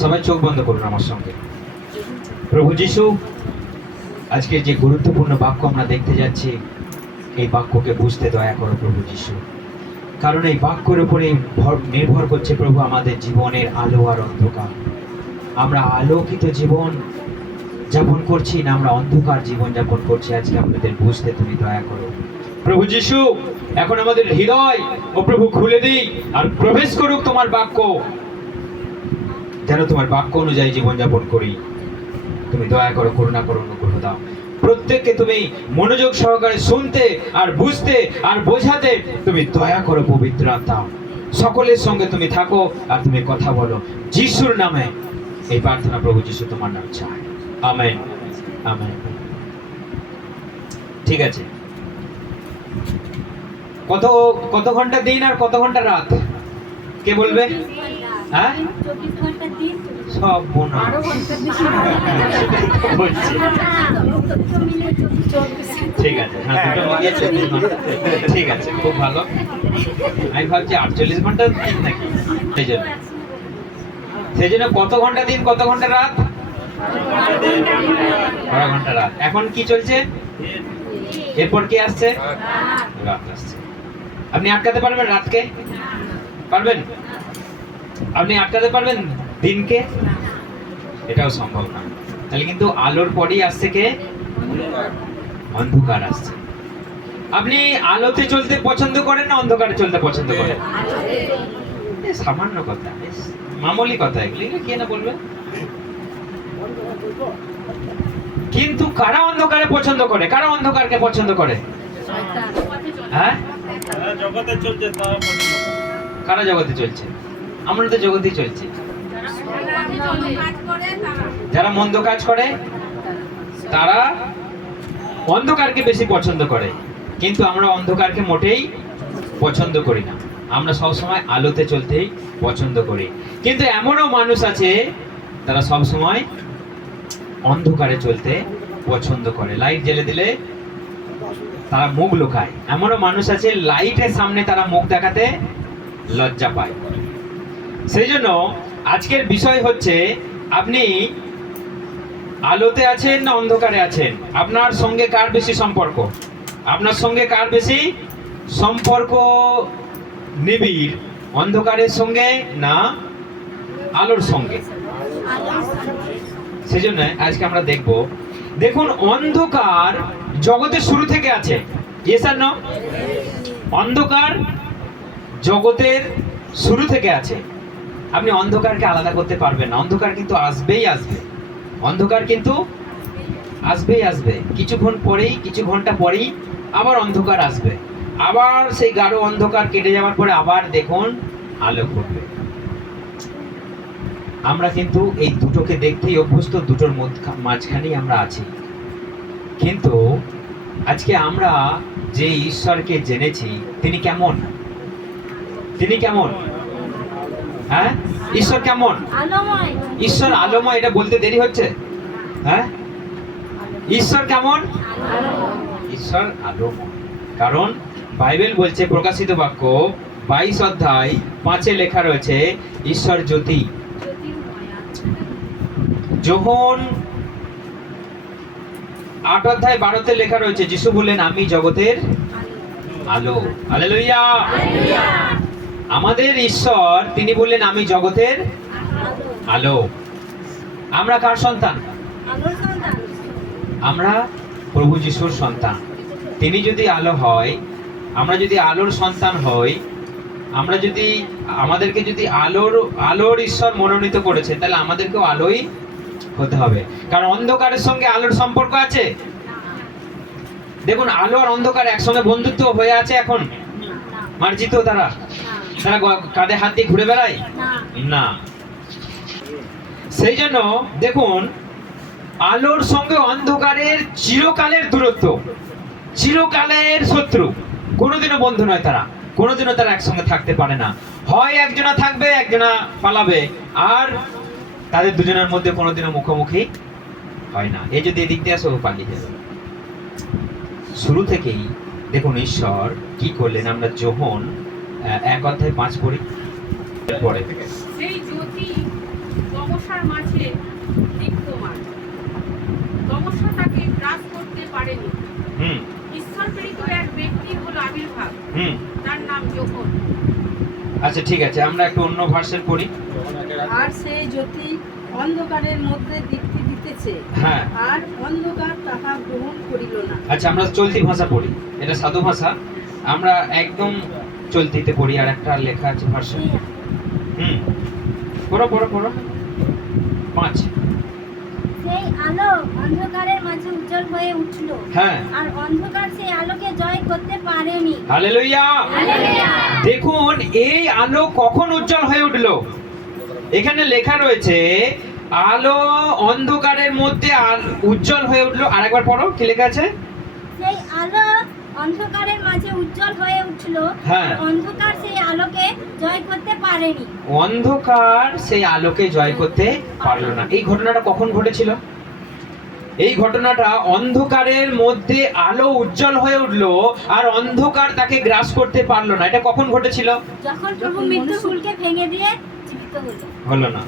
সবাই চোখ বন্ধ করুন আমার সঙ্গে। প্রভু যিশু, আজকে যে গুরুত্বপূর্ণ বাক্য আমরা দেখতে যাচ্ছি, এই বাক্যকে বুঝতে দয়া করো প্রভু যিশু, কারণ এই বাক্যের উপরে নির্ভর করছে প্রভু আমাদের জীবনের আলো আর অন্ধকার। আমরা আলোকিত জীবন যাপন করছি না আমরা অন্ধকার জীবন যাপন করছি, আজকে আমাদের বুঝতে তুমি দয়া করো প্রভু যিশু। এখন আমাদের হৃদয় ও প্রভু খুলে দিই আর প্রবেশ করুক তোমার বাক্য, যেন তোমার বাক্য অনুযায়ী জীবন যাপন করি। তুমি দয়া করো, করুণা করো, অনুগ্রহ দাও। প্রত্যেককে তুমি মনোযোগ সহকারে শুনতে আর বুঝতে আর বোঝাতে তুমি দয়া করো পবিত্র আত্মা। সকলের সঙ্গে তুমি থাকো আর তুমি কথা বলো, যিশুর নামে এই প্রার্থনা প্রভু যিশু তোমার নাম চাই, আমেন আমেন। ঠিক আছে, কত কত ঘন্টা দিন আর কত ঘন্টা রাত কে বলবে? হ্যাঁ, সব ঠিক আছে, ঠিক আছে, খুব ভালো। আমি ভাবছি 48 ঘন্টা দিন নাকি, সেই জন্য কত ঘন্টা দিন কত ঘন্টা রাত? 12 ঘন্টা রাত। এখন কি চলছে? এরপর কি আসছে? রাত আসছে। আপনি আটকাতে পারবেন রাতকে? পারবেন? আপনি আটকাতে পারবেন দিনকে? এটাও সম্ভব না। তাহলে কিন্তু আলোর পরই আসছে কে? অন্ধকার আসছে। আপনি আলোতে চলতে পছন্দ করেন না অন্ধকারে চলতে পছন্দ করেন? সামান্য কথা, মামুলি কথা, এগুলি কে না বলবে। কিন্তু কারা অন্ধকারে পছন্দ করে? কারা অন্ধকারকে পছন্দ করে? হ্যাঁ, জগতে চলছে, কারা জগতে চলছে? আমরা তো জগতেই চলছি। যারা মন্দ কাজ করে তারা অন্ধকারকে বেশি পছন্দ করে, কিন্তু আমরা অন্ধকারকে মোটেই পছন্দ করি না। আমরা সবসময় আলোতে চলতেই পছন্দ করি। কিন্তু এমনও মানুষ আছে তারা সবসময় অন্ধকারে চলতে পছন্দ করে। লাইট জ্বেলে দিলে তারা মুখ লুকায়। এমনও মানুষ আছে লাইটের সামনে তারা মুখ দেখাতে লজ্জা পায়। সেই জন্য আজকের বিষয় হচ্ছে, আপনি আলোতে আছেন না অন্ধকারে আছেন? আপনার সঙ্গে কার বেশি সম্পর্ক? আপনার সঙ্গে কার বেশি সম্পর্ক নিবিড়? অন্ধকারের সঙ্গে না আলোর সঙ্গে? সেই জন্য আজকে আমরা দেখব, দেখুন অন্ধকার জগতের শুরু থেকে আছে। ইয়েস আর নো? অন্ধকার জগতের শুরু থেকে আছে। আপনি অন্ধকারকে আলাদা করতে পারবেন না। অন্ধকার কিন্তু আসবেই আসবে, অন্ধকার কিন্তু আসবেই আসবে। কিছুক্ষণ পরেই, কিছু ঘন্টা পরেই আবার অন্ধকার আসবে। আবার সেই গাঢ় অন্ধকার কেটে যাওয়ার পরে আবার দেখুন আলো ফুটবে। আমরা কিন্তু এই দুটোকে দেখতেই অভ্যস্ত, দুটোর মাঝখানেই আমরা আছি। কিন্তু আজকে আমরা যে ঈশ্বরকে জেনেছি তিনি কেমন? তিনি কেমন? হ্যাঁ, ঈশ্বর কেমন? ঈশ্বর আলোময়। এটা বলতে দেরি হচ্ছে? হ্যাঁ, ঈশ্বর কেমন? ঈশ্বর আলোময়। কারণ বাইবেল বলছে, প্রকাশিত বাক্য 22 অধ্যায় 5 লেখা রয়েছে ঈশ্বর জ্যোতি। যোহন 8 অধ্যায় 12 লেখা রয়েছে, যিশু বললেন আমি জগতের আলো। হালেলুয়া। আমাদের ঈশ্বর তিনি বললেন আমি জগতের আলো। আমরা কার সন্তান? আমরা প্রভু যিশুর সন্তান। তিনি যদি আলো হয়, আমরা যদি আলোর সন্তান হই, আমরা যদি আমাদেরকে যদি আলোর ঈশ্বর মনোনীত করেছেন, তাহলে আমাদেরকেও আলোই হতে হবে। কারণ অন্ধকারের সঙ্গে আলোর সম্পর্ক আছে। দেখুন আলো আর অন্ধকার একসঙ্গে বন্ধুত্ব হয়ে আছে এখন? মার্জিত তারা তারা কাঁধে হাত দিয়ে ঘুরে বেড়ায় না। সেই জন্য দেখুন আলোর সঙ্গে অন্ধকারের চিরকালের দূরত্ব, চিরকালের শত্রু। কোনোদিনও বন্ধু নয় তারা, কোনোদিনও তারা একসঙ্গে থাকতে পারে না। হয় একজনা থাকবে, একজনা পালাবে, আর তাদের দুজনের মধ্যে কোনোদিনও মুখোমুখি হয় না। এই যদি এদিক দিয়ে আসে ও পালিয়ে যাবে। শুরু থেকেই দেখুন ঈশ্বর কি করলেন। আমরা যোহন 1 অধ্যায় 5 পড়ি। পরে সেই জ্যোতি তখন আচ্ছা ঠিক আছে, আমরা একটু অন্য ভার্সন পড়ি। আর সেই জ্যোতি অন্ধকারের মধ্যে দীপ্তি দিতেছে, হ্যাঁ আর অন্ধকার তাহা গ্রহণ করিল না। আচ্ছা, আমরা চলতি ভাষা পড়ি, এটা সাধু ভাষা, আমরা একদম চলতিতে পড়ি। আর একটা লেখা আছে ভার্সন। পড়ো পড়ো পড়ো। 5। সেই আলো অন্ধকারের মাঝে উজ্জ্বল হয়ে উঠল, হ্যাঁ, আর অন্ধকার সেই আলোকে জয় করতে পারেনি। হালেলুয়া। হালেলুয়া। দেখুন এই আলো কখন উজ্জ্বল হয়ে উঠলো। এখানে লেখা রয়েছে আলো অন্ধকারের মধ্যে উজ্জ্বল হয়ে উঠলো। আরেকবার পড়ো, কি লেখা আছে? সেই আলো অন্ধকারের মাঝে উজ্জ্বল হয়ে উঠল, হ্যাঁ। আর অন্ধকার সেই আলোকে জয় করতে পারেনি। অন্ধকার সেই আলোকে জয় করতে পারলো না। এই ঘটনাটা কখন ঘটেছিল? এই ঘটনাটা অন্ধকারের মধ্যে আলো উজ্জ্বল হয়ে উঠলো, আর অন্ধকার তাকে গ্রাস করতে পারলো না। এটা কখন ঘটেছিল? যখন প্রভু মৃত্যু ফুলকে ভেঙে দিয়ে জীবিত হলো। হলো না,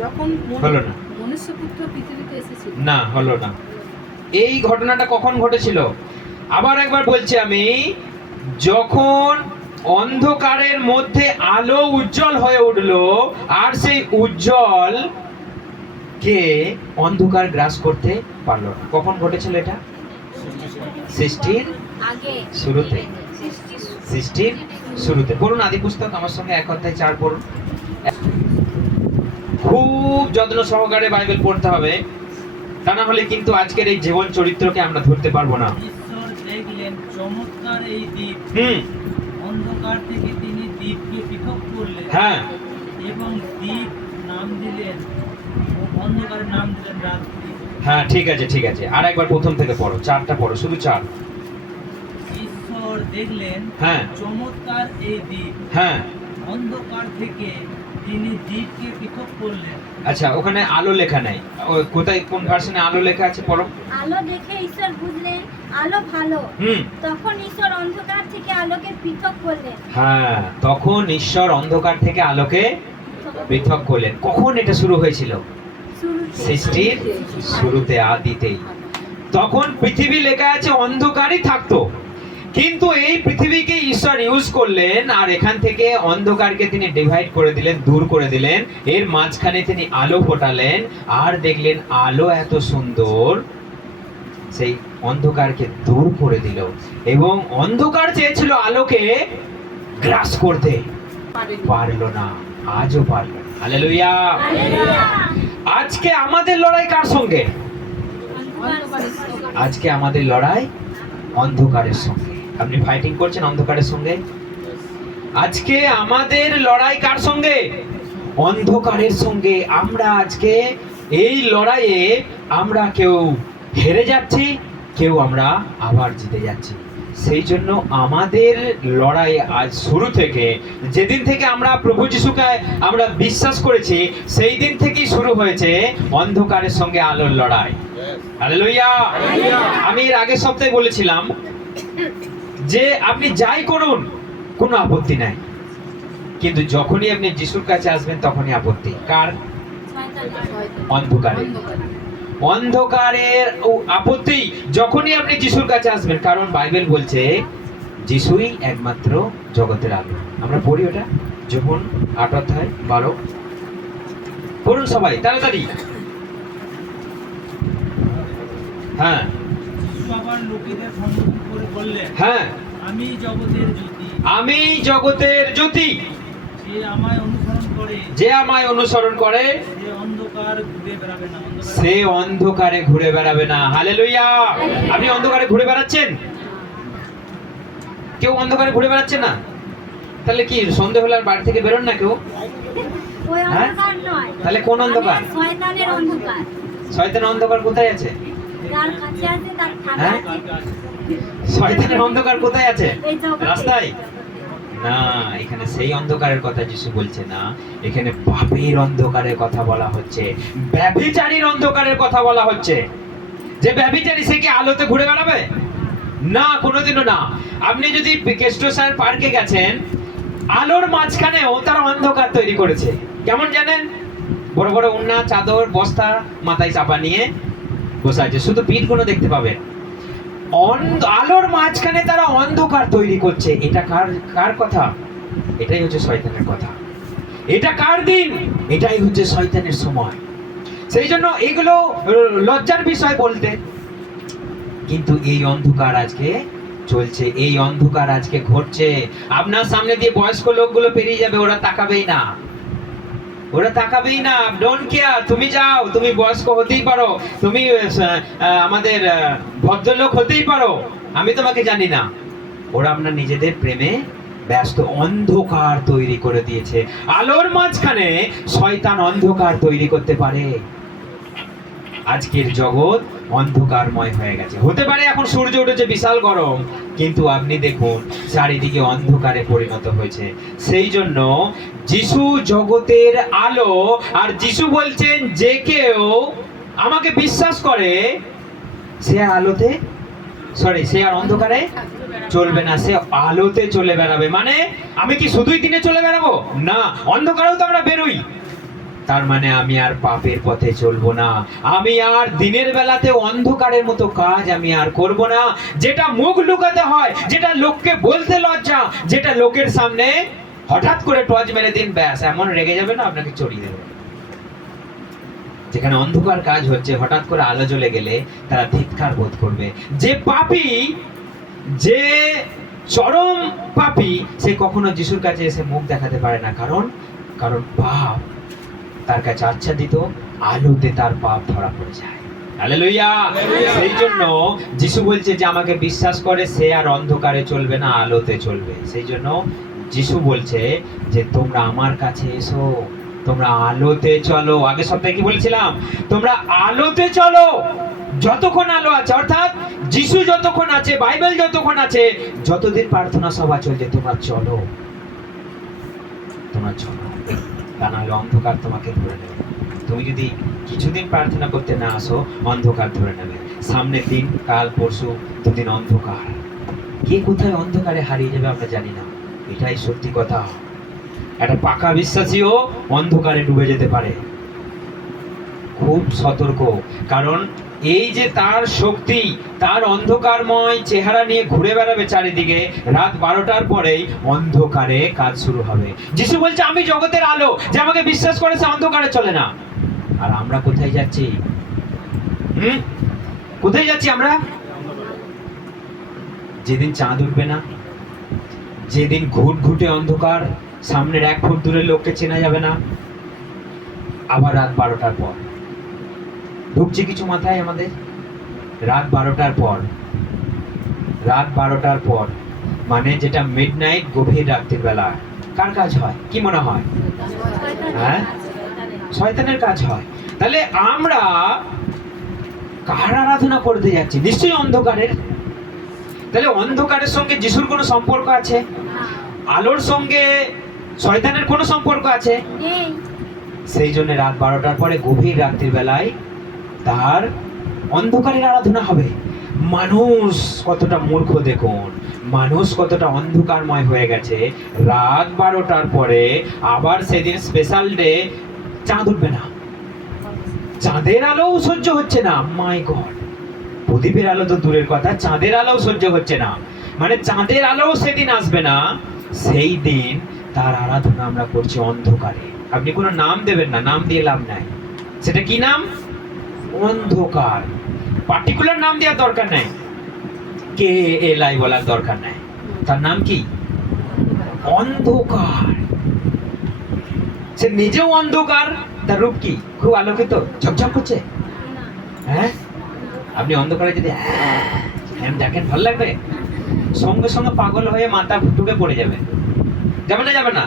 যখন হলো না, মনুষ্যপুত্র পৃথিবীতে এসেছিল। না হলো না। এই ঘটনাটা কখন ঘটেছিল? আবার একবার বলছি আমি, যখন অন্ধকারের মধ্যে আলো উজ্জ্বল হয়ে উঠলো, আর সেই উজ্জ্বল কে অন্ধকার গ্রাস করতে পারলো না। কখন ঘটেছিল এটা? সৃষ্টির আগে শুরুতে। সৃষ্টির শুরুতে। পড়ুন আদি পুস্তক আমার সঙ্গে 1 অধ্যায় 4 পড়ুন। খুব যত্ন সহকারে বাইবেল পড়তে হবে, তা না হলে কিন্তু আজকের এই জীবন চরিত্রকে আমরা ধরতে পারবো না। ঈশ্বর দেখলেন চমৎকার এই দ্বীপ, অন্ধকার থেকে তিনি দ্বীপকে পৃথক করলেন, হ্যাঁ এবং দ্বীপ নাম দিলেন, অন্ধকারের নাম দিলেন রাত্রি। হ্যাঁ ঠিক আছে ঠিক আছে, আর একবার প্রথম থেকে পড়ো, 4টা পড়ো, শুধু 4। ঈশ্বর দেখলেন হ্যাঁ চমৎকার এই দ্বীপ, হ্যাঁ অন্ধকার থেকে তিনি দ্বীপকে পৃথক করলেন। আচ্ছা, ওখানে আলো লেখা নাই। কোথায়, কোন ভার্সনে আলো লেখা আছে পড়ো। আলো দেখে ঈশ্বর বুঝলেন আলো ভালো, হুম তখন ঈশ্বর অন্ধকার থেকে আলোকে পৃথক করলেন। হ্যাঁ, তখন ঈশ্বর অন্ধকার থেকে আলোকে পৃথক করলেন। কখন এটা শুরু হয়েছিল? শুরুতে। সৃষ্টির শুরুতে, আদিতেই। তখন পৃথিবী লেখা আছে অন্ধকারই থাকতো, কিন্তু এই পৃথিবীকে ঈশ্বর ইউজ করলেন, আর এখান থেকে অন্ধকারকে তিনি ডিভাইড করে দিলেন, দূর করে দিলেন। এর মাঝখানে তিনি আলো ফোটালেন, আর দেখলেন আলো এত সুন্দর, সেই অন্ধকারকে দূর করে দিল। এবং অন্ধকার চেয়েছিল আলোকে গ্রাস করতে, পারলো না, আজও পারলো না। হালেলুয়া। হালেলুয়া। আজকে আমাদের লড়াই কার সঙ্গে? আজকে আমাদের লড়াই অন্ধকারের সঙ্গে। আপনি ফাইটিং করছেন অন্ধকারের সঙ্গে। আজকে আমাদের লড়াই কার সঙ্গে? অন্ধকারের সঙ্গে। আমরা আজকে এই লড়াইয়ে আমরা কেউ হেরে যাচ্ছি, কেউ আমরা আবার জিতে যাচ্ছি। সেই জন্য আমাদের লড়াই আজ শুরু থেকে, যেদিন থেকে আমরা প্রভু যিশুকে আমরা বিশ্বাস করেছি, সেই দিন থেকেই শুরু হয়েছে অন্ধকারের সঙ্গে আলোর লড়াই। হালেলুয়া। আমি এর আগের সপ্তাহে বলেছিলাম যে আপনি যাই করুন কোনো আপত্তি নাই, কিন্তু যখনই আপনি যিশুর কাছে আসবেন তখনই আপত্তি। কার? অন্ধকারে। অন্ধকারের আপত্তি যখনই আপনি যিশুর কাছে আসবেন, কারণ বাইবেল বলছে যিশুই একমাত্র জগতের আলো। আমরা পড়ি ওটা, যোহন 8 অধ্যায় 12 পড়ুন সবাই তাড়াতাড়ি। হ্যাঁ, যিশু আবার লোকেদের সম্বোধন করে বললেন, হ্যাঁ, আমি জগতের জ্যোতি, আমি জগতের জ্যোতি, যে আমায় অনুসরণ করে যে আমায় অনুসরণ করে সে অন্ধকার ঘুরে বেড়াবে না, সে অন্ধকারে ঘুরে বেড়াবে না। হালেলুয়া। আপনি অন্ধকারে ঘুরে বেড়াচ্ছেন? কেউ অন্ধকারে ঘুরে বেড়াচ্ছে না? তাহলে কি সন্ধ্যে হলে আর বাড়ি থেকে বেরোন না কেউ? ওই হ্যাঁ? অন্ধকার নয়, তাহলে কোন অন্ধকার? মানে শয়তানের অন্ধকার। শয়তানের অন্ধকার কোথায় আছে? যার কাছে আছে তার খাবার হ্যাঁ? আছে। শয়তানের অন্ধকার কোথায় আছে? এই জগতে। রাস্তায় না, এখানে সেই অন্ধকারের কথা যিশু বলছে না। এখানে পাপের অন্ধকারের কথা বলা হচ্ছে, ব্যভিচারীর অন্ধকারের কথা বলা হচ্ছে। যে ব্যভিচারী সে কি আলোতে ঘুরে বেড়াবে? না, কোনোদিনও না। আপনি যদি কেষ্টসার পার্কে গেছেন, আলোর মাঝখানেও তারা অন্ধকার তৈরি করেছে। কেমন জানেন? বড় বড় উন্না, চাদর, বস্তা মাথায় চাপা নিয়ে বসে আছে, শুধু পিঠগুলো দেখতে পাবেন। আলোর মাঝখানে তারা অন্ধকার তৈরি করছে। এটা কার কার কথা? এটাই হচ্ছে শয়তানের কথা। এটা কার দিন? এটাই হচ্ছে শয়তানের সময়। সেই জন্য এগুলো লজ্জার বিষয় বলতে, কিন্তু এই অন্ধকার আজকে চলছে, এই অন্ধকার আজকে ঘটছে। আপনার সামনে দিয়ে বয়স্ক লোকগুলো পেরিয়ে যাবে, ওরা তাকাবেই না, ওরা তাকাবেই না। ডোন্ট কেয়ার, তুমি যাও, তুমি বয়স্ক হতেই পারো, তুমি আমাদের ভদ্রলোক হতেই পারো, আমি তোমাকে জানি না। ওরা আপনার নিজেদের প্রেমে ব্যস্ত। অন্ধকার তৈরি করে দিয়েছে। আলোর মাঝখানে শয়তান অন্ধকার তৈরি করতে পারে। আজকের জগৎ অন্ধকারময় হয়ে গেছে। হতে পারে এখন সূর্য উঠেছে, বিশাল গরম, কিন্তু আপনি দেখুন চারিদিকে অন্ধকারে পরিণত হয়েছে। সেই জন্য যিশু জগতের আলো, আর যিশু বলছেন যে কেউ আমাকে বিশ্বাস করে সে আলোতে সে আর অন্ধকারে চলবে না, সে আলোতে চলে বেড়াবে। মানে আমি কি শুধুই দিনে চলে বেড়াবো? না, অন্ধকারেও তো আমরা বেরোই। তার মানে আমি আর পাপের পথে চলবো না, আমি আর দিনের বেলাতে অন্ধকারের মতো কাজ আমি আর করব না, যেটা মুখ লুকাতে হয়, যেটা লোককে বলতে লজ্জা, যেটা লোকের সামনে হঠাৎ করে টর্চ মেরে দিন, ব্যাস এমন রেগে যাবে না আপনাকে চড়িয়ে দেবে। যেখানে অন্ধকার কাজ হচ্ছে, হঠাৎ করে আলো জ্বলে গেলে তারা ধিক্কার বোধ করবে। যে পাপী, যে চরম পাপী, সে কখনো যিশুর কাছে এসে মুখ দেখাতে পারে না। কারণ পাপ তার কাছে আচ্ছাদিত, আলোতে তার পাপ ধরা পড়ে যায়। হালেলুয়া! সেই জন্য যিশু বলছে যে আমাকে বিশ্বাস করে সে আর অন্ধকারে চলবে না, আলোতে চলবে। সেই জন্য যিশু বলছে যে তোমরা আমার কাছে এসো, তোমরা আলোতে চলো। আগে সপ্তাহে কি বলেছিলাম? তোমরা আলোতে চলো। যতক্ষণ আলো আছে, অর্থাৎ যিশু যতক্ষণ আছে, বাইবেল যতক্ষণ আছে, যতদিন প্রার্থনা সভা চলছে, তোমরা চলো, তোমরা চলো। তা নাহলে অন্ধকার তোমাকে ধরে নেবে। তুমি যদি কিছুদিন প্রার্থনা করতে না আসো, অন্ধকার ধরে নেবে। সামনের দিন, কাল পরশু দুদিন অন্ধকার, কে কোথায় অন্ধকারে হারিয়ে যাবে আমরা জানি না। এটাই সত্যি কথা। একটা পাকা বিশ্বাসীও অন্ধকারে ডুবে যেতে পারে। খুব সতর্ক, কারণ এই যে তার শক্তি, তার অন্ধকারময় চেহারা নিয়ে ঘুরে বেড়াবে চারিদিকে। রাত 12টার পরেই অন্ধকারে কাজ শুরু হবে। যিশু বলছে আমি জগতের আলো, যে আমাকে বিশ্বাস করে সে অন্ধকারে চলে না। আর আমরা কোথায় যাচ্ছি? কোথায় যাচ্ছি আমরা? যেদিন চাঁদ উঠবে না, যেদিন ঘুটঘুটে অন্ধকার, সামনের 1 ফুট দূরের লোককে চেনা যাবে না, আবার রাত 12টার পর ঢুকছে কিছু মাথায় আমাদের। রাত 12টার পর, রাত 12টার পর মানে যেটা মিডনাইট, গভীর রাত্রির বেলা কার কাজ হয়? কি মনে হয়? হ্যাঁ, শয়তানের কাজ হয়। তাহলে আমরা কার আরাধনা করতে যাচ্ছি? নিশ্চয়ই অন্ধকারের। তাহলে অন্ধকারের সঙ্গে যিশুর কোনো সম্পর্ক আছে? আলোর সঙ্গে শয়তানের কোনো সম্পর্ক আছে? সেই জন্য রাত 12টার পরে গভীর রাত্রির বেলায় তার অন্ধকারের আরাধনা হবে। মানুষ কতটা মূর্খ দেখুন, মানুষ কতটা অন্ধকারময় হয়ে গেছে। রাত 12টার পরে আবার সেদিন স্পেশাল ডে, চাঁদ উঠবে না, চাঁদের আলো সহ্য হচ্ছে না। মাই গড, প্রদীপের আলো তো দূরের কথা, চাঁদের আলো সহ্য হচ্ছে না। মানে চাঁদের আলো সেদিন আসবে না। সেই দিন তার আরাধনা আমরা করছি অন্ধকারে। আপনি কোনো নাম দেবেন না, নাম দিয়ে লাভ নাই। সেটা কি নাম? অন্ধকার। পার্টিকুলার নাম দেওয়ার দরকার নাই, KALI বলার দরকার নাই। তার নাম কি? অন্ধকার। সে নিজেও অন্ধকার, তার রূপ কি? খুব আলোকিত, ঝকঝক করছে। হ্যাঁ, আপনি অন্ধকারে যদি দেখেন ভালো লাগবে? সঙ্গে সঙ্গে পাগল হয়ে মাথা ঢুকে পড়ে যাবে। যাবে না? যাবে না?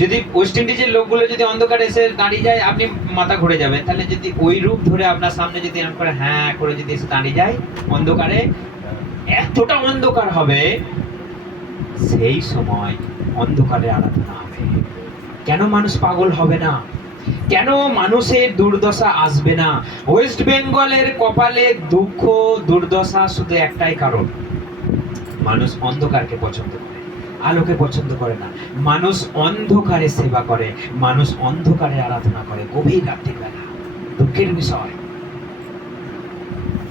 যদি ওয়েস্ট ইন্ডিজের লোকগুলো যদি অন্ধকারে এসে দাঁড়িয়ে যায়, আপনি মাথা ঘুরে যাবেন। তাহলে যদি ওই রূপ ধরে আপনার সামনে যদি এরকম করে হ্যাঁ করে যদি এসে দাঁড়িয়ে যায় অন্ধকারে, এতটা অন্ধকার হবে, সেই সময় অন্ধকারে আরাধনা হবে। কেন মানুষ পাগল হবে না? কেন মানুষের দুর্দশা আসবে না? ওয়েস্ট বেঙ্গলের কপালে দুঃখ দুর্দশা শুধু একটাই কারণ, মানুষ অন্ধকারকে পছন্দ করে, আলোকে পছন্দ করে না। মানুষ অন্ধকারে সেবা করে, মানুষ অন্ধকারে আরাধনা করে গভীর রাত্রির বেলা। দুঃখের বিষয়।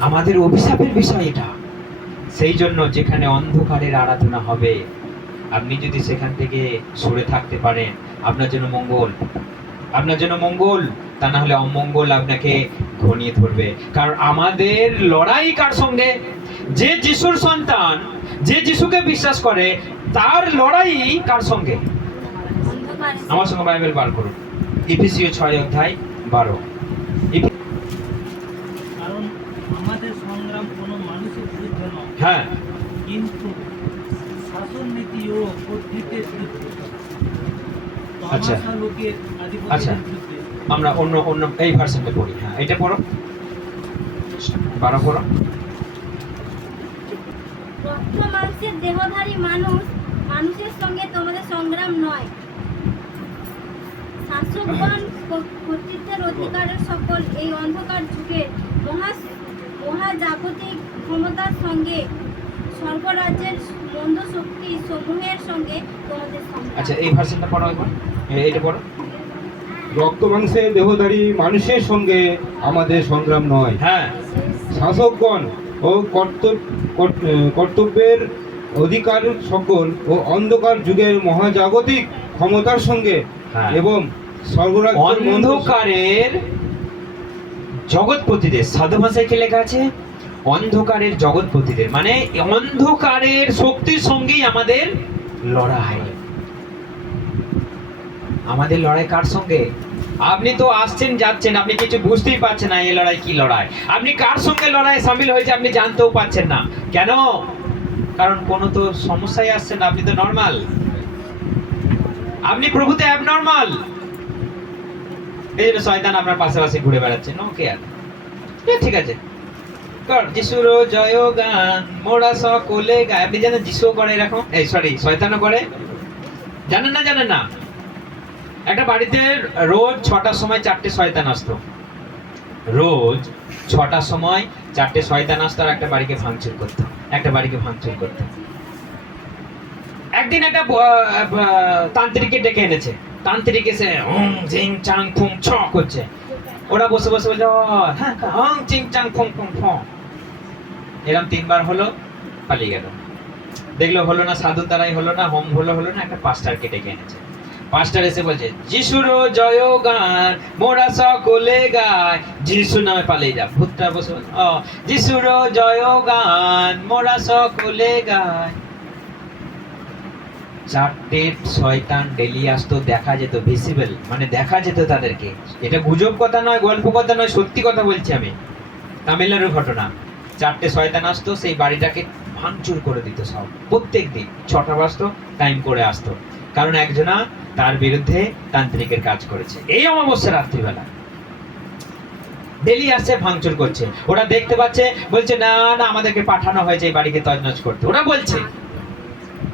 আমাদের অভিশাপের বিষয় এটা। সেই জন্য যেখানে অন্ধকারের আরাধনা হবে, আপনি যদি সেখান থেকে সরে থাকতে পারেন, আপনার জন্য মঙ্গল, আপনার জন্য মঙ্গল। তা না হলে অমঙ্গল আপনাকে ঘনিয়ে ধরবে। কারণ আমাদের লড়াই কার সঙ্গে? যে যিশুর সন্তান, যে যিশুকে বিশ্বাস করে, তার লড়াই কার সঙ্গে? অন্ধকারে আমার সঙ্গে বাইবেল বার করুন, ইফিসীয় 6:12। কারণ আমাদের সংগ্রাম কোনো মানুষের বিরুদ্ধে নয়, হ্যাঁ, কিন্তু শাসন নীতি ও কর্তৃত্বের বিরুদ্ধে, আচ্ছা। তমাশা লোকের আচ্ছা। আধিপত্যের বিরুদ্ধে। আমরা অন্য এই ভার্সনটা পড়ি। হ্যাঁ, এটা পড়ো, 12 পড়ো। রক্ত মাংসের দেহধারী মানুষের সঙ্গে তোমাদের সংগ্রাম নয়, শাসকগণ কর্তৃত্বের অধিকারের সকল এই অন্ধকার যুগের মহাজাগতিক ক্ষমতার সঙ্গে, স্বর্গরাজ্যের মন্দ শক্তি সমূহের সঙ্গে তোমাদের সংগ্রাম। আচ্ছা, এই ভার্সনটা পড়ো একবার, এটা পড়ো। রক্ত মাংসের দেহধারী মানুষের সঙ্গে আমাদের সংগ্রাম নয়, হ্যাঁ, শাসকগণ ও কর্তব্যের অধিকার সকল ও অন্ধকার যুগের মহাজাগতিক ক্ষমতার সঙ্গে হ্যাঁ। এবং স্বর্গরাজ্যের মন্দ অন্ধকারের জগৎপতিদের, সাধু ভাষায় কি লেখা আছে? অন্ধকারের জগৎপতিদের, মানে অন্ধকারের শক্তির সঙ্গেই আমাদের লড়াই। আমাদের লড়াই কার সঙ্গে? আপনি তো আসছেন যাচ্ছেন, আপনি কিছু বুঝতেই পারছেন না এই লড়াই কি লড়াই। আপনি কার সঙ্গে লড়াই সামিল হয়েছে আপনি জানতেও পারছেন না। কেন? কারণ কোনো তো সমস্যায় আসছেন না, আপনি তো নর্মাল, আপনি প্রভুতে অ্যাবনর্মাল। এই জন্য শয়তান আপনার পাশাপাশি ঘুরে বেড়াচ্ছে। নো কেয়ার, ঠিক আছে, কর যিশুর জয় গান মোরা সকলে গায়। আপনি জানেন যিশু করে এরকম, এই সরি শয়তানও করে, জানেন না? জানেন না? একটা বাড়িতে রোজ 6টার সময় 4টে শয়তান আসতো, রোজ 6টার সময় 4টে শয়তান আসতো আর একটা বাড়িকে ভাঙচুর করতো, একটা বাড়িকে ভাঙচুর করতো। একদিন একটা তান্ত্রিককে ডেকে এনেছে, তান্ত্রিক এসে ওং জিং চাং ফুং ছ করছে। ওরা বসে বসে বলছে হ্যাঁ ওং জিং চাং ফুং ফুং ফ, এরকম 3বার হলো, পালিয়ে গেল। দেখলো হলো না, সাধু তারাই হলো না, হোম হলো না, একটা পাস্টারকে ডেকে এনেছে। পাস্টার এসে বলছে যিশুর জয় গান মোরা সকলে গায়, যিশু নামে পালিয়ে যা। ভূতটা বসে যিশুর জয় গান মোরা সকলে গায়। 4টে শয়তান ডেলি আসতো, দেখা যেত, ভিজিবল, মানে দেখা যেত তাদেরকে। এটা গুজব কথা নয়, গল্প কথা নয়, সত্যি কথা বলছি আমি, তামিলনাড়ুর ঘটনা। 4টে শয়তান আসতো, সেই বাড়িটাকে ভাঙচুর করে দিত সব, প্রত্যেক দিন 6টা বাজতো, টাইম করে আসতো। কারণ একজনা তার বিরুদ্ধে তান্ত্রিকের কাজ করেছে। এই অমাবস্যা রাত্রিবেলা ডেলি আসছে, ভাঙচুর করছে। ওরা দেখতে পাচ্ছে, বলছে না না আমাদেরকে পাঠানো হয়েছে এই বাড়িকে তজনজ করতে। ওরা বলছে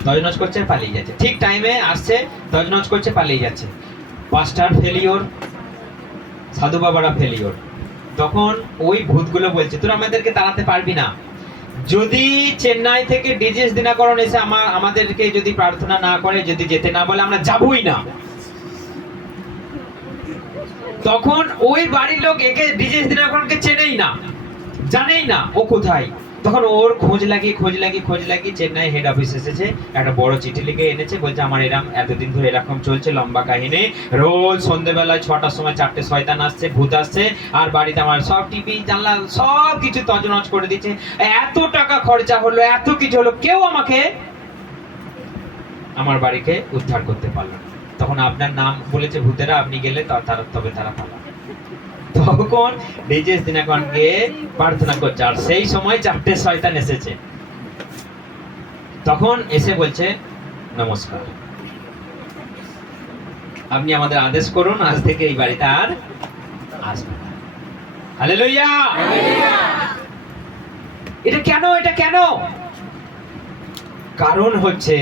তজনজ করছে, পালিয়ে যাচ্ছে। ঠিক টাইমে আসছে, তজনজ করছে, পালিয়ে যাচ্ছে। পাস্টার ফেলিওর, সাধু বাবারা ফেলিওর। তখন ওই ভূতগুলো বলছে তোরা আমাদেরকে তাড়াতে পারবি না, যদি চেন্নাই থেকে ডিজেস দিনাকরণ এসে আমাদেরকে যদি প্রার্থনা না করে, যদি যেতে না বলে, আমরা যাবই না। তখন ওই বাড়ির লোক একে ডিজেস দিনাকরণকে চেনেই না, জানেই না ও কোথায়। তখন ওর খোঁজ লাগিয়ে চেন্নাই হেড অফিস এসেছে, একটা বড় চিঠি লিখে এনেছে, বলছে আমার এরকম এতদিন ধরে এরকম চলছে, লম্বা কাহিনী। রোজ সন্ধ্যেবেলায় 6টার সময় 4টে শয়তান আসছে, ভূত আসছে, আর বাড়িতে আমার সব টিভি জানলা সব কিছু তছনছ করে দিচ্ছে। এত টাকা খরচা হলো, এত কিছু হলো, কেউ আমাকে আমার বাড়িকে উদ্ধার করতে পারলো না। তখন আপনার নাম বলেছে ভূতেরা, আপনি গেলে তবে তারা পালাবে। তখন ডিজেস দিনাকরণকে প্রার্থনা করছে, আর সেই সময় 4টে শয়তান এসেছে। তখন এসে বলছে নমস্কার, আপনি আমাদের আদেশ করুন, আজ থেকে এই বাড়িতে আর আসবে না। হালেলুয়া! এটা কেন? কারণ হচ্ছে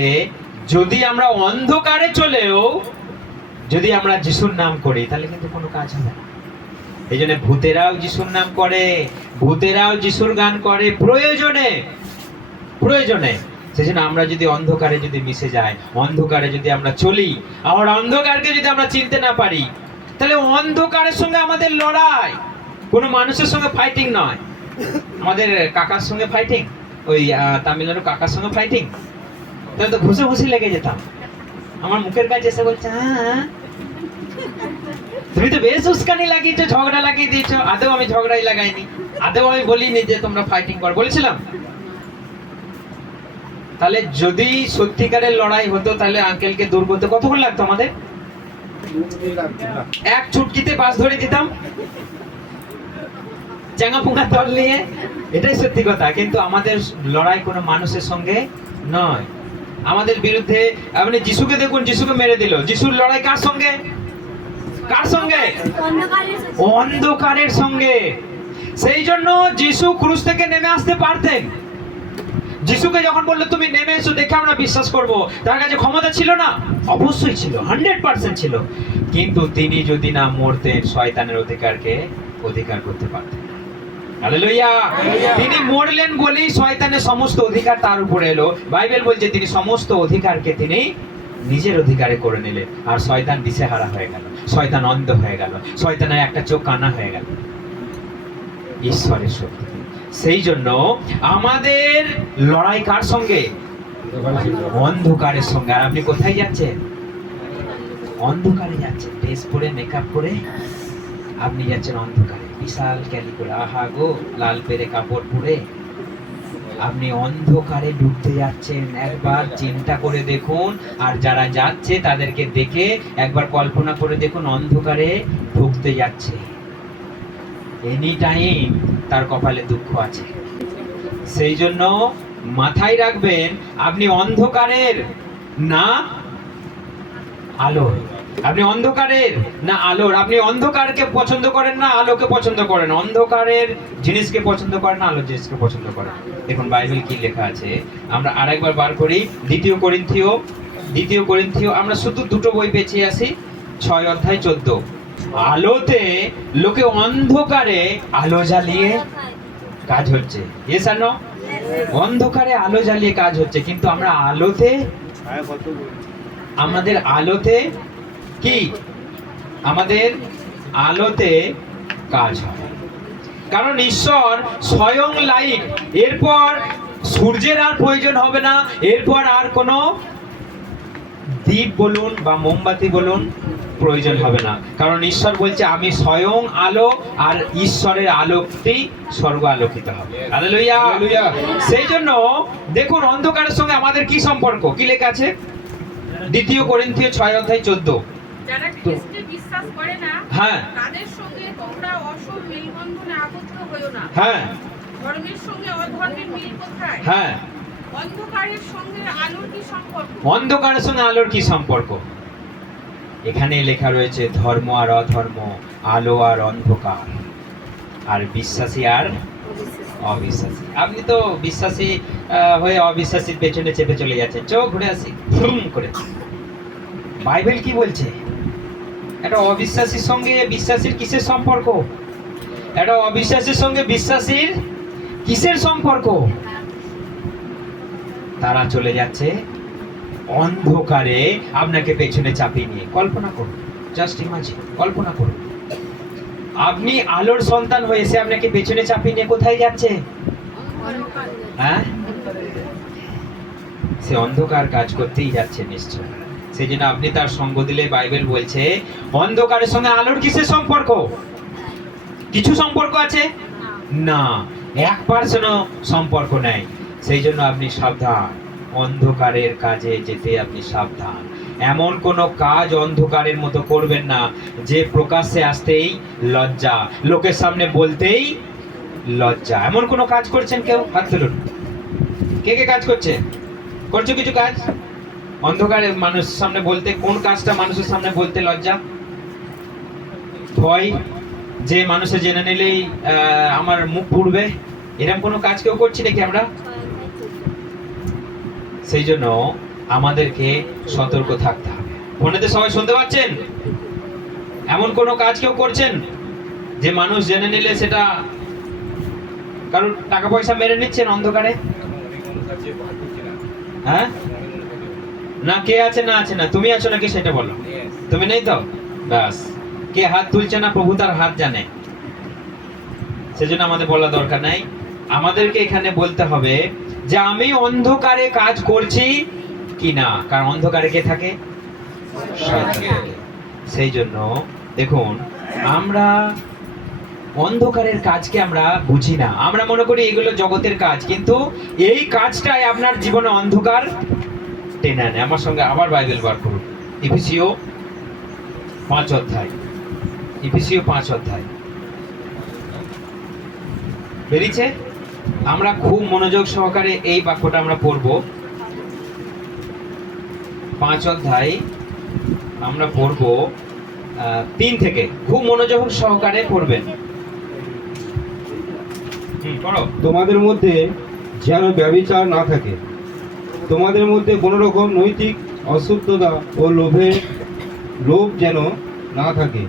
যদি আমরা অন্ধকারে চলেও যদি আমরা যিশুর নাম করি, তাহলে কিন্তু কোনো কাজ হবে না। এই জন্য ভূতেরাও যিশুর নাম করে, ভূতেরাও যিশুর গান করে প্রয়োজনে। সেজন্য আমরা যদি অন্ধকারে যদি মিশে যাই, অন্ধকারে যদি আমরা চলি, আর অন্ধকারকে যদি আমরা চিনতে না পারি, তাহলে অন্ধকারের সঙ্গে আমাদের লড়াই, কোনো মানুষের সঙ্গে ফাইটিং নয়। আমাদের কাকার সঙ্গে ফাইটিং, ওই তামিলনাড়ু কাকার সঙ্গে ফাইটিং, তাহলে তো ঘুষে ঘুষে লেগে যেতাম। আমার মুখের কাছে এসে বলছে, হ্যাঁ তুমি তো বেশ উস্কানি লাগিয়েছো, ঝগড়া লাগিয়ে দিয়েছো। আদেও আমি ঝগড়াই লাগাইনি, আদেও আমি বলিনি যে তোমরা ফাইটিং কর, বলেছিলাম? তাহলে যদি সত্যিকারের লড়াই হতো তাহলে আঙ্কেলকে দূর করতে কতক্ষণ লাগতো আমাদের? এক চুটকিতে বাস ধরে দিতাম চাঙ্গা পুঙ্গা দল নিয়ে, এটাই সত্যি কথা। কিন্তু আমাদের লড়াই কোনো মানুষের সঙ্গে নয়, আমাদের বিরুদ্ধে। আপনি যিশুকে দেখুন, যিশুকে মেরে দিল, যিশুর লড়াই কার সঙ্গে? কার সঙ্গে? অন্ধকারের সঙ্গে। সেই জন্য যিশু ক্রুশ থেকে নেমে আসতে পারতেন। যিশুকে যখন বললো তুমি নেমে এসো, দেখে আমরা বিশ্বাস করব, তার কাছে ক্ষমতা ছিল না? অবশ্যই ছিল, 100% ছিল। কিন্তু তিনি যদি না মরতেন, শয়তানের অধিকারকে অধিকার করতে পারতেন। হালেলুয়া! তিনি মরলেন বলেই শয়তানের সমস্ত অধিকার তার উপরে এলো। বাইবেল বলছে তিনি সমস্ত অধিকারকে তিনি নিজের অধিকারে করে নিলেন, আর শয়তান দিশেহারা হয়ে গেল, শয়তান অন্ধ হয়ে গেল, শয়তানের একটা চোখ কানা হয়ে গেল। ঈশ্বরের শক্তি। সেই জন্য আমাদের লড়াই কার সঙ্গে? অন্ধকারের সঙ্গে। আর আপনি কোথায় যাচ্ছেন? অন্ধকারে যাচ্ছেন। ড্রেস পরে, মেকআপ করে আপনি যাচ্ছেন অন্ধকারে, বিশাল ক্যালি করে, আহা গো, লাল পেরে কাপড় পরে আপনি অন্ধকারে ঢুকতে যাচ্ছেন। একবার চিন্তা করে দেখুন, আর যারা যাচ্ছে তাদেরকে দেখে একবার কল্পনা করে দেখুন, অন্ধকারে ঢুকতে যাচ্ছে। এনি টাইম তার কপালে দুঃখ আছে। সেই জন্য মাথায় রাখবেন, আপনি অন্ধকারের না আলোর? আপনি অন্ধকারের না আলোর? আপনি অন্ধকারকে পছন্দ করেন না আলোকে পছন্দ করেন? অন্ধকারের জিনিসকে পছন্দ করেন না আলোর জিনিসকে পছন্দ করেন? দেখুন বাইবেল কি লেখা আছে, আমরা আরেকবার বার করি। দ্বিতীয় করিন্থীয়, আমরা শুধু দুটো বই বেঁচে আসি, 6 অধ্যায় 14। আলোতে লোকে অন্ধকারে আলো জ্বালিয়ে কাজ হচ্ছে। ইয়েস আর নো? অন্ধকারে আলো জ্বালিয়ে কাজ হচ্ছে, কিন্তু আমরা আলোতে, আমাদের আলোতে কি? আমাদের আলোতে কাজ হয়। কারণ ঈশ্বর স্বয়ং লাইট। এরপর সূর্যের আর প্রয়োজন হবে না, এরপর আর কোনো দীপ বলুন বা মোমবাতি বলুন প্রয়োজন হবে না। কারণ ঈশ্বর বলছে আমি স্বয়ং আলো, আর ঈশ্বরের আলোকটি স্বর্গ আলোকিত হবে। হালেলুয়া! হালেলুয়া! সেই জন্য দেখুন অন্ধকারের সঙ্গে আমাদের কি সম্পর্ক, কি লেখা আছে? 2 করিন্থীয় 6 অধ্যায় 14। যারা খ্রিস্টে বিশ্বাস করে না, হ্যাঁ তাদের সঙ্গে তোমরা অসৎ মেলবন্ধনে আবদ্ধ হইও না। হ্যাঁ ধর্মের সঙ্গে অধর্মের মিল কোথায়? হ্যাঁ অন্ধকারের সঙ্গে আলোর কি সম্পর্ক? অন্ধকারের সঙ্গে আলোর কি সম্পর্ক? এখানে লেখা রয়েছে ধর্ম আর অধর্ম, আলো আর অন্ধকার, আর বিশ্বাসী আর অবিশ্বাসী। আপনি তো বিশ্বাসী হয়ে অবিশ্বাসীর পেছনে চেপে চলে যাচ্ছেন। চোখ ঘুরে আসি করে। বাইবেল কি বলছে? একটা অবিশ্বাসীর সঙ্গে বিশ্বাসীর কিসের সম্পর্ক? একটা অবিশ্বাসীর সঙ্গে বিশ্বাসীর কিসের সম্পর্ক? তারা চলে যাচ্ছে অন্ধকারে আপনাকে পেছনে চাপিয়ে নিয়ে। কল্পনা করুন, জাস্ট ইমাজিন, কল্পনা করুন আপনি আলোর সন্তান হয়ে এসে আপনাকে পেছনে চাপিয়ে নিয়ে কোথায় যাচ্ছে? হ্যাঁ, সে অন্ধকার কাজ করতেই যাচ্ছে নিশ্চয়। সেই জন্য আপনি তার সঙ্গ দিলে বাইবেল বলছে অন্ধকারের সঙ্গে আলোর কিসের সম্পর্ক? কিছু সম্পর্ক আছে না, 1% সম্পর্ক নেই। সেই জন্য আপনি সাবধান, অন্ধকারের কাজে যেতে আপনি সাবধান। এমন কোনো কাজ অন্ধকারের মতো করবেন না যে প্রকাশ্যে আসতেই লজ্জা, লোকের সামনে বলতেই লজ্জা। এমন কোনো কাজ করছেন কেউ? হাত তুলুন। কে কে কাজ করছে? করছো কিছু কাজ অন্ধকারে মানুষের সামনে বলতে? কোন কাজটা মানুষের সামনে বলতে লজ্জা, ভয়, যে মানুষে জেনে নিলেই আমার মুখ পুড়বে, এরকম কোনো কাজ কেউ করছি নাকি আমরা? সেই জন্য আমাদেরকে সতর্ক থাকতে হবে। ফোনেতে সবাই শুনতে পাচ্ছেন? এমন কোনো কাজ কেউ করছেন যে মানুষ জেনে নিলে সেটা কারণ টাকা পয়সা মেরে নিচ্ছেন অন্ধকারে? হ্যাঁ না, কে আছে না আছে না? তুমি আছো নাকি সেটা বলো। তুমি নেই তো? ব্যাস, কে হাত তুলছে না প্রভু তার হাত জানে। সেজন্য আমাদের বলা দরকার নাই। আমাদেরকে এখানে বলতে হবে যে আমি অন্ধকারে কাজ করছি কি না, কারণ অন্ধকারে কে থাকে? শয়তান থাকে। সেই জন্য দেখুন, আমরা অন্ধকারের কাজকে আমরা বুঝি না, আমরা মনে করি এগুলো জগতের কাজ, কিন্তু এই কাজটাই আপনার জীবনে অন্ধকার টেনে আনে। আমার সঙ্গে আবার বাইবেল বার করুন, ইফিসীয় 5 অধ্যায়, ইফিসীয় 5 অধ্যায় বেরিয়েছে। আমরা খুব মনোযোগ সহকারে এই বাক্যটা আমরা পড়ব। 5 অধ্যায় আমরা পড়ব 3 থেকে, খুব মনোযোগ সহকারে পড়বেন। পড়ো। তোমাদের মধ্যে যেন ব্যভিচার না থাকে, তোমাদের মধ্যে কোনো রকম নৈতিক অশুদ্ধতা ও লোভ যেন না থাকে,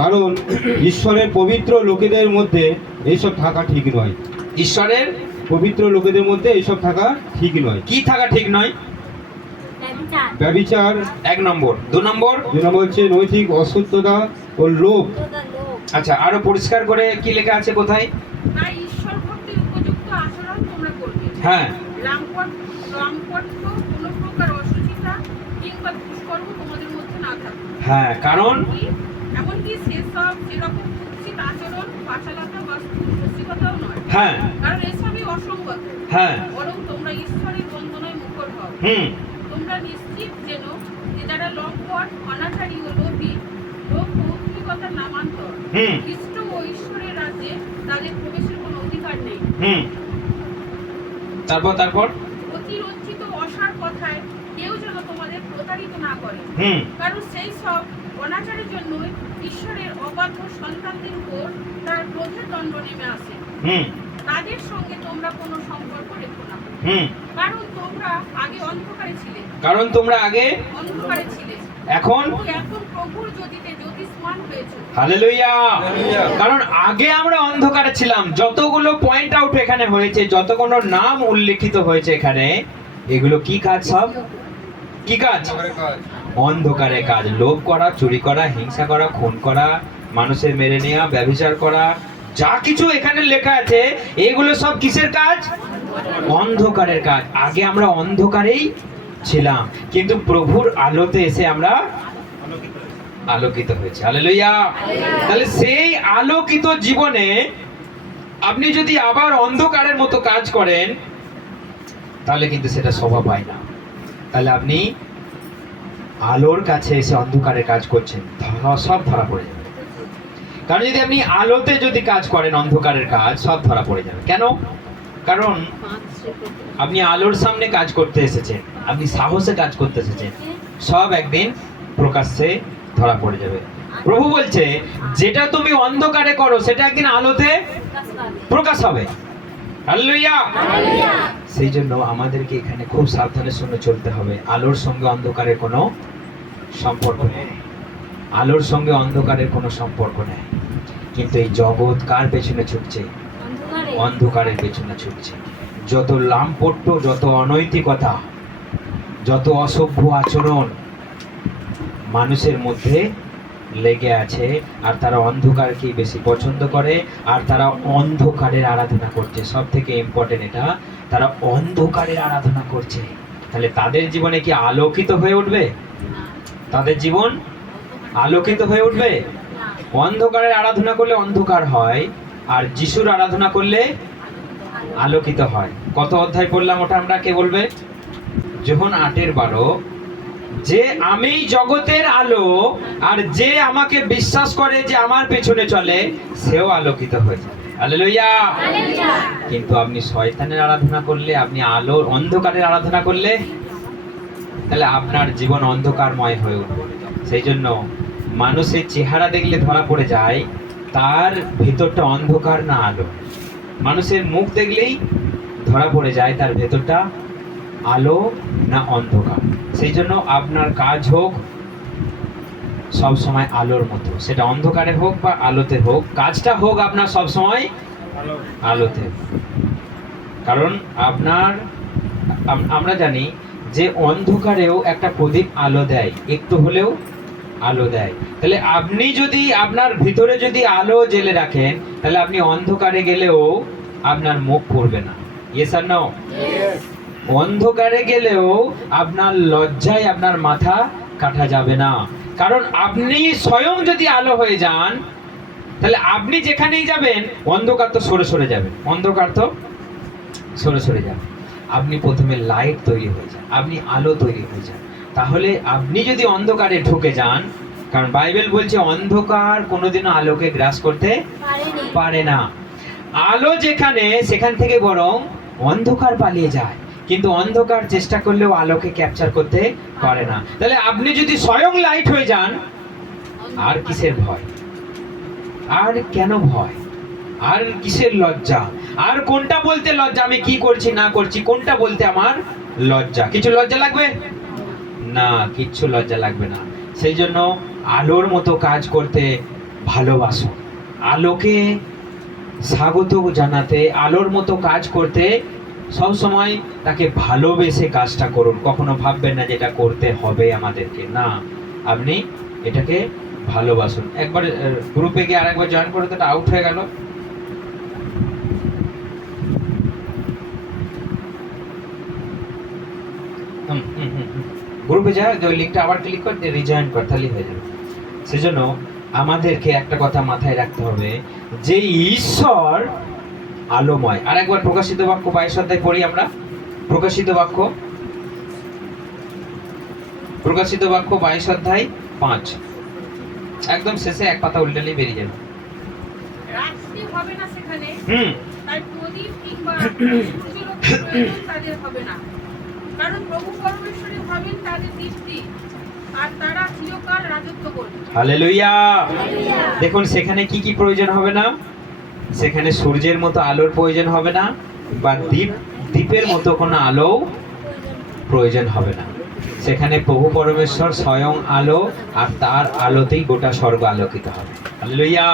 কারণ ঈশ্বরের পবিত্র লোকেদের মধ্যে এইসব থাকা ঠিক নয়। ঈশ্বরের পবিত্র লোকেদের মধ্যে এইসব থাকা ঠিক নয়। কি থাকা ঠিক নয়? ব্যভিচার, ব্যভিচার 1 নম্বর। 2 নম্বর, 2 নম্বর হচ্ছে নৈতিক অশুদ্ধতা ও লোভ। লোভ, আচ্ছা আরো পরিষ্কার করে কি লেখা আছে কোথায়? তাই ঈশ্বর ভক্তির উপযুক্ত আচরণ তোমরা করবে। হ্যাঁ, রামপট্য কোনো প্রকার অসুচিতা কিংবা দুষ্কর্ম তোমাদের মধ্যে না থাকে। হ্যাঁ, কারণ এমনকি সেসব সেরকম কুৎসিত আচরণ, বাচালতা বা রসিকতাও নয়। হ্যাঁ কারণ এসবই অসঙ্গত। হ্যাঁ বরং তোমরা ঈশ্বরের বন্দনায় মুখর হও। তোমরা নিশ্চিত যেন যে যারা লম্পট, অনাচারী ও লোভী, লোভ ভৌতিকতার নামান্তর, খ্রিস্ট ও ঈশ্বরের রাজ্যে তাদের প্রবেশের কোনো অধিকার নেই। তারপর অতিরঞ্জিত অসার কথায় কেউ যেন তোমাদের প্রতারিত না করে, কারণ সেই সব অনাচারের জন্যই ঈশ্বরের অবাধ্য সন্তানদের উপর তার ক্রোধের দণ্ড নেমে আসে। তাদের সঙ্গে তোমরা কোনো সম্পর্ক রেখো না, কারণ তোমরা আগে অন্ধকারে ছিলে, এখন প্রভুর জ্যোতিতে জ্যোতিষ্মান হয়েছে। হালেলুয়া। কারণ আগে আমরা অন্ধকারে ছিলাম। যতগুলো পয়েন্ট আউট এখানে হয়েছে, যতগুলো নাম উল্লেখিত হয়েছে এখানে, এগুলো কি কাজ? সব কি কাজ? অন্ধকারে কাজ। লোভ করা, চুরি করা, হিংসা করা, খুন করা, মানুষের মেরে নেওয়া, ব্যভিচার করা, যা কিছু এখানে লেখা আছে এগুলো সব কিসের কাজ? অন্ধকারের কাজ। আগে আমরা অন্ধকারেই ছিলাম, কিন্তু প্রভুর আলোতে এসে আমরা আলোকিত হয়েছে। হালেলুয়া। তাহলে সেই আলোকিত জীবনে আপনি যদি আবার অন্ধকারের মতো কাজ করেন, তাহলে কিন্তু সেটা শোভা পায় না। তাহলে আপনি আলোর কাছে এসে অন্ধকারের কাজ করছেন, সব ধরা পড়ে যাবে। কারণ যদি আপনি আলোতে যদি কাজ করেন অন্ধকারের কাজ, সব ধরা পড়ে যাবে। কেন? কারণ আপনি আলোর সামনে কাজ করতে এসেছেন, আপনি সাহসে কাজ করতে এসেছেন, সব একদিন প্রকাশ্যে ধরা পড়ে যাবে। প্রভু বলছে যেটা তুমি অন্ধকারে করো সেটা একদিন আলোতে প্রকাশ হবে। হালেলুয়া। সেই জন্য আমাদেরকে এখানে খুব সাবধানের সঙ্গে চলতে হবে। আলোর সঙ্গে অন্ধকারের কোনো সম্পর্ক নেই, আলোর সঙ্গে অন্ধকারের কোনো সম্পর্ক নেই। কিন্তু এই জগৎ কার পেছনে ছুটছে? অন্ধকারের পেছনে ছুটছে। যত লাম্পট্য, যত অনৈতিকতা, যত অসভ্য আচরণ মানুষের মধ্যে লেগে আছে, আর তারা অন্ধকারকে বেশি পছন্দ করে, আর তারা অন্ধকারের আরাধনা করছে। সব থেকে ইম্পর্টেন্ট এটা, তারা অন্ধকারের আরাধনা করছে। তাহলে তাদের জীবনে কি আলোকিত হয়ে উঠবে? তাদের জীবন আলোকিত হয়ে উঠবে? অন্ধকারের আরাধনা করলে অন্ধকার হয়, আর যিশুর আরাধনা করলে আলোকিত হয়। কত অধ্যায় পড়লাম ওটা আমরা? কে বলবে? যোহন 8:12, যে আমি জগতের আলো, আর যে আমাকে বিশ্বাস করে, যে আমার পেছনে চলে, সেও আলোকিত হয়ে যাবে। হালেলুয়া। কিন্তু আপনি শয়তানের আরাধনা করলে, আপনি আলো অন্ধকারের আরাধনা করলে, তাহলে আপনার জীবন অন্ধকারময় হয়ে উঠবে। সেই জন্য মানুষের চেহারা দেখলে ধরা পড়ে যায় তার ভেতরটা অন্ধকার না আলো। মানুষের মুখ দেখলেই ধরা পড়ে যায় তার ভেতরটা আলো না অন্ধকার। সেই জন্য আপনার কাজ হোক সব সময় আলোর মতো, সেটা অন্ধকারে হোক বা আলোতে হোক, কাজটা হোক আপনার সব সময় আলোতে। কারণ আমরা জানি যে অন্ধকারেও একটা প্রদীপ আলো দেয়, একটু হলেও আলো দেয়। তাহলে আপনি যদি আপনার ভিতরে যদি আলো জেলে রাখেন, তাহলে আপনি অন্ধকারে গেলেও আপনার মুখ পড়বে না। ইয়েস আর নো? অন্ধকারে গেলেও আপনার লজ্জায় আপনার মাথা কাটা যাবে না, কারণ আপনি স্বয়ং যদি আলো হয়ে যান, তাহলে আপনি যেখানেই যাবেন অন্ধকার তো সরে সরে যাবে, অন্ধকার তো সরে সরে যাবে। আপনি প্রথমে লাইট তৈরি হয়ে যান, আপনি আলো তৈরি হয়ে যান। তাহলে আপনি যদি অন্ধকারে ঢুকে যান, কারণ বাইবেল বলছে অন্ধকার কোনোদিনও আলোকে গ্রাস করতে পারেনি। পারে না। আলো যেখানে, সেখান থেকে বরং অন্ধকার পালিয়ে যায়, কিন্তু অন্ধকার চেষ্টা করলেও আলোকে ক্যাপচার করতে পারে না। তাহলে আপনি যদি স্বয়ং লাইট হয়ে যান, আর কিসের ভয়, আর কেন ভয়, আর কিসের লজ্জা, আর কোনটা বলতে লজ্জা, আমি কি করছি না করছি কোনটা বলতে আমার লজ্জা? কিছু লজ্জা লাগবে না, কিচ্ছু লজ্জা লাগবে না। সেই জন্য আলোর মতো কাজ করতে ভালোবাসো, আলোকে স্বাগত জানাতে, আলোর মতো কাজ করতে সব সময় তাকে ভালোবেসে কাজটা করুন। কখনো ভাববেন না যেটা করতে হবে আমাদেরকে, না, আপনি এটাকে ভালোবাসুন। একবার গ্রুপে গিয়ে আরেকবার জয়েন করে তো আউট হয়ে গেল। গ্রুপে যা, ওই লিঙ্কটা আবার ক্লিক কর, রিজয়েন কর, তাহলেই হয়ে যাবে। সেজন্য আমাদেরকে একটা কথা মাথায় রাখতে হবে যে ঈশ্বর আলোময়। আর একবার প্রকাশিত বাক্য 22 অধ্যায় পড়ি আমরা। প্রকাশিত বাক্য 22 অধ্যায় 5, একদম শেষে এক পাতা উল্টালেই বেরিয়ে যাবে। রাত্রি হবে না সেখানে, হুম, তাই প্রদীপ কিংবা সূর্যালোকের প্রয়োজন তাদের হবে না, কারণ প্রভু পরমেশ্বরই হবেন তাদের দৃষ্টি, আর তারা চিরকাল রাজত্ব করবে। হালেলুয়া। দেখুন সেখানে কি কি প্রয়োজন হবে না, সেখানে সূর্যের মতো আলোর প্রয়োজন হবে না, বা দ্বীপের মতো কোনো আলো প্রয়োজন হবে না। সেখানে প্রভু পরমেশ্বর স্বয়ং আলো, আর তার আলোতেই গোটা স্বর্গ আলোকিত হবে। হালেলুয়া।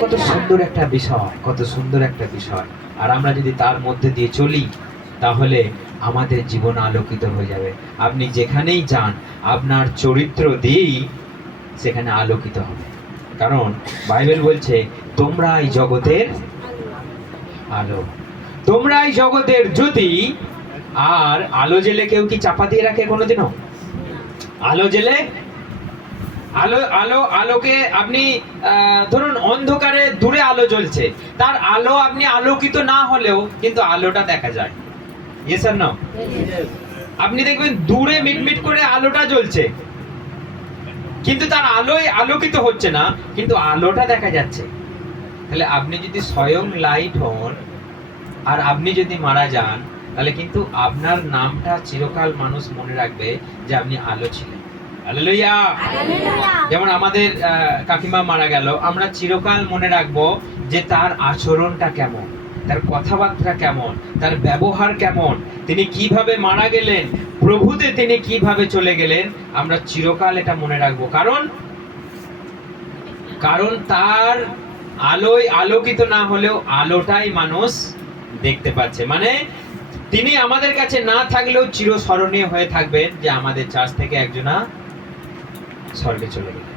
কত সুন্দর একটা বিষয়, কত সুন্দর একটা বিষয়। আর আমরা যদি তার মধ্যে দিয়ে চলি, তাহলে আমাদের জীবন আলোকিত হয়ে যাবে। আপনি যেখানেই যান, আপনার চরিত্র দিয়েই সেখানে আলোকিত হবে। কারণ বাইবেল বলছে তোমরা এই জগতের আলো, তোমরা এই জগতের জ্যোতি। আর আলো জেলে কেউ কি চাপা দিয়ে রাখে কোনোদিনও? আলো জেলে, আলোকে আপনি ধরুন অন্ধকারে দূরে আলো জ্বলছে, তার আলো আপনি আলোকিত না হলেও কিন্তু আলোটা দেখা যায়। ইয়েস আর নো? আপনি দেখবেন দূরে মিটমিট করে আলোটা জ্বলছে, কিন্তু তার আলোয় আলোকিত হচ্ছে না, কিন্তু আলোটা দেখা যাচ্ছে। তাহলে আপনি যদি স্বয়ং লাইট হন আর আপনি যদি মারা যান, তাহলে কিন্তু আপনার নামটা চিরকাল মানুষ মনে রাখবে যে আপনি আলো ছিলেন। হালেলুয়া। যেমন আমাদের কাকিমা মারা গেল, আমরা চিরকাল মনে রাখবো যে তার আচরণটা কেমন, তার কথাবার্তা কেমন, তার ব্যবহার কেমন, তিনি কিভাবে মারা গেলেন, প্রভুতে তিনি কিভাবে চলে গেলেন, আমরা চিরকাল এটা মনে রাখবো। কারণ তার আলোয় আলোকিত না হলেও আলোটাই মানুষ দেখতে পাচ্ছে। মানে তিনি আমাদের কাছে না থাকলেও চিরস্মরণীয় হয়ে থাকবেন যে আমাদের চার্চ থেকে একজনা স্বর্গে চলে গেলেন।